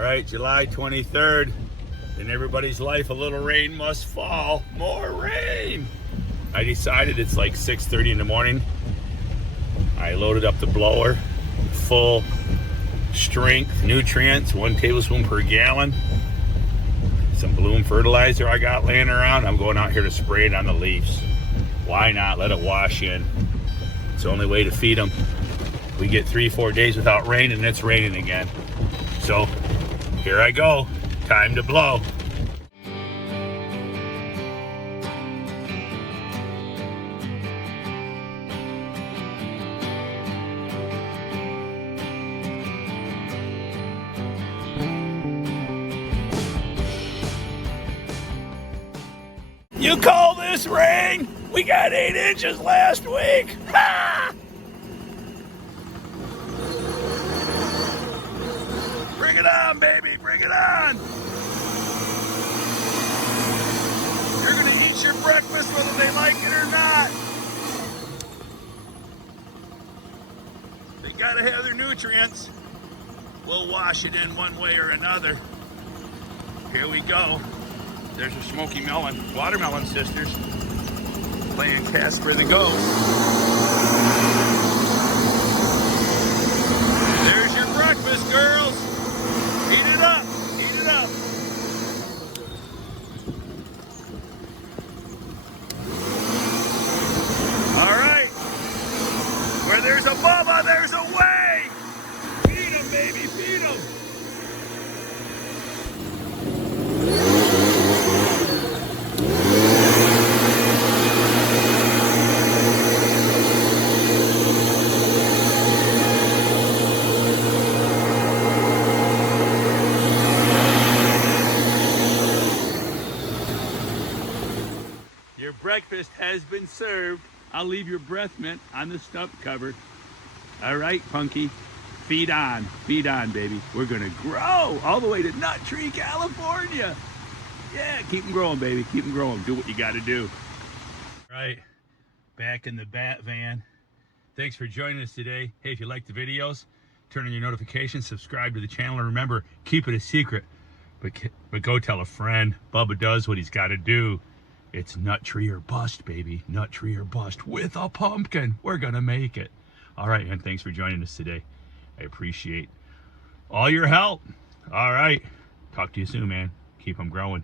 All right, July 23rd. In everybody's life, a little rain must fall. More rain. I decided it's like 6:30 in the morning. I loaded up the blower, full strength, nutrients, 1 tablespoon per gallon. Some bloom fertilizer I got laying around. I'm going out here to spray it on the leaves. Why not? Let it wash in. It's the only way to feed them. We get 3-4 days without rain and it's raining again. So here I go. Time to blow. You call this rain? We got 8 inches last week. Ha! Bring it on, baby, bring it on. You're gonna eat your breakfast whether they like it or not. They gotta have their nutrients. We'll wash it in one way or another. Here we go. There's a smoky melon, watermelon sisters, playing Casper the Ghost. There's your breakfast, girls. Eat it up, eat it up. All right, where there's a Bubba, there's a way. Feed them, baby, feed them. Your breakfast has been served. I'll leave your breath mint on the stump cover. All right, Punky, feed on, baby. We're gonna grow all the way to Nut Tree, California. Yeah, keep them growing, baby, keep them growing. Do what you gotta do. All right, back in the bat van. Thanks for joining us today. Hey, if you like the videos, turn on your notifications, subscribe to the channel, and remember, keep it a secret. But go tell a friend. Bubba does what he's gotta do. It's nut tree or bust, baby. Nut tree or bust with a pumpkin. We're gonna make it. All right, man, thanks for joining us today. I appreciate all your help. All right, talk to you soon, man. Keep them growing.